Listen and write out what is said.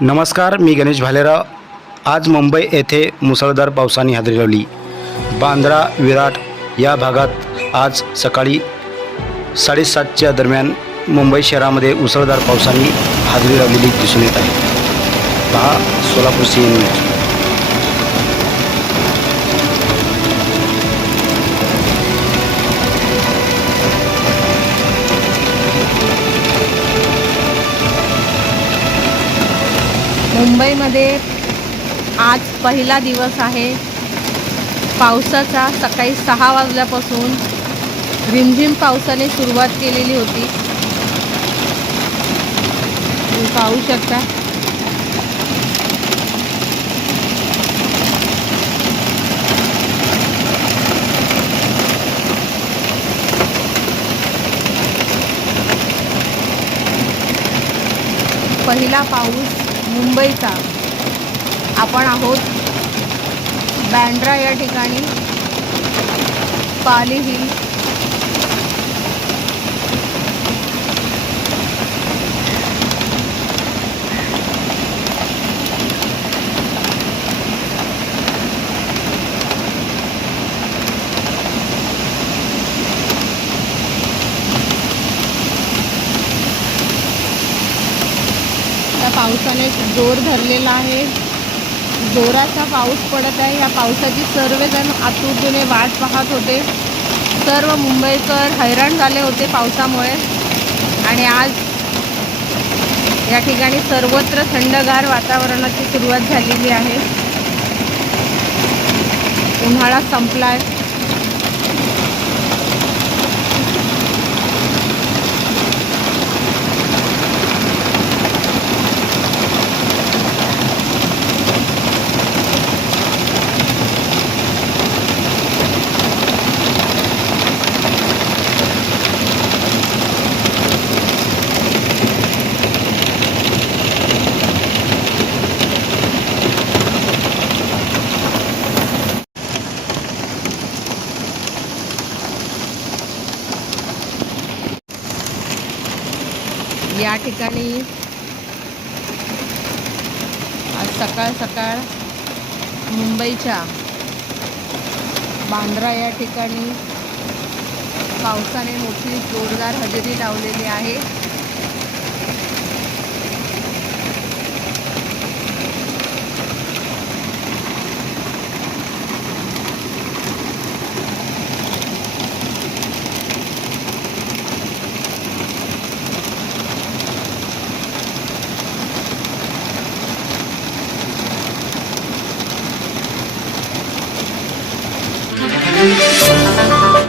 नमस्कार, मी गणेश भालेराव। आज मुंबई येथे मुसळधार पावसाने हजेरी लावली। बांद्रा विराट या भागात आज सकाळी 7:30च्या दरम्यान मुंबई शहरामध्ये मुसळधार पावसाने हजेरी लावलेली दिसून येत आहे। पहा सोलापूर CNN न्यूज। मुंबईमध्ये आज पहिला दिवस आहे पावसाचा। सकाळी 6 वाजल्यापासून रिमझिम पावसाने सुरुवात केलेली होती। तुम्ही पाहू शकता पहिला पाऊस मुंबईचा। आपण आहोत बँड्रा या ठिकाणी, पाली हिल। त्या पावसाने जोर धरलेला आहे, जोराचा पाऊस पडत आहे। या पावसाची सर्वजण आतुरतेने वाट पाहत होते। सर्व मुंबईकर हैराण झाले होते पावसामुळे। आणि आज या ठिकाणी सर्वत्र थंडगार वातावरणाची सुरुवात झालेली आहे। उन्हाळा संपलाय। या ठिकाणी आज सकाळ सकाळ मुंबईच्या बांद्रा या ठिकाणी पावसाने मोठी जोरदार हजेरी लावलेली आहे।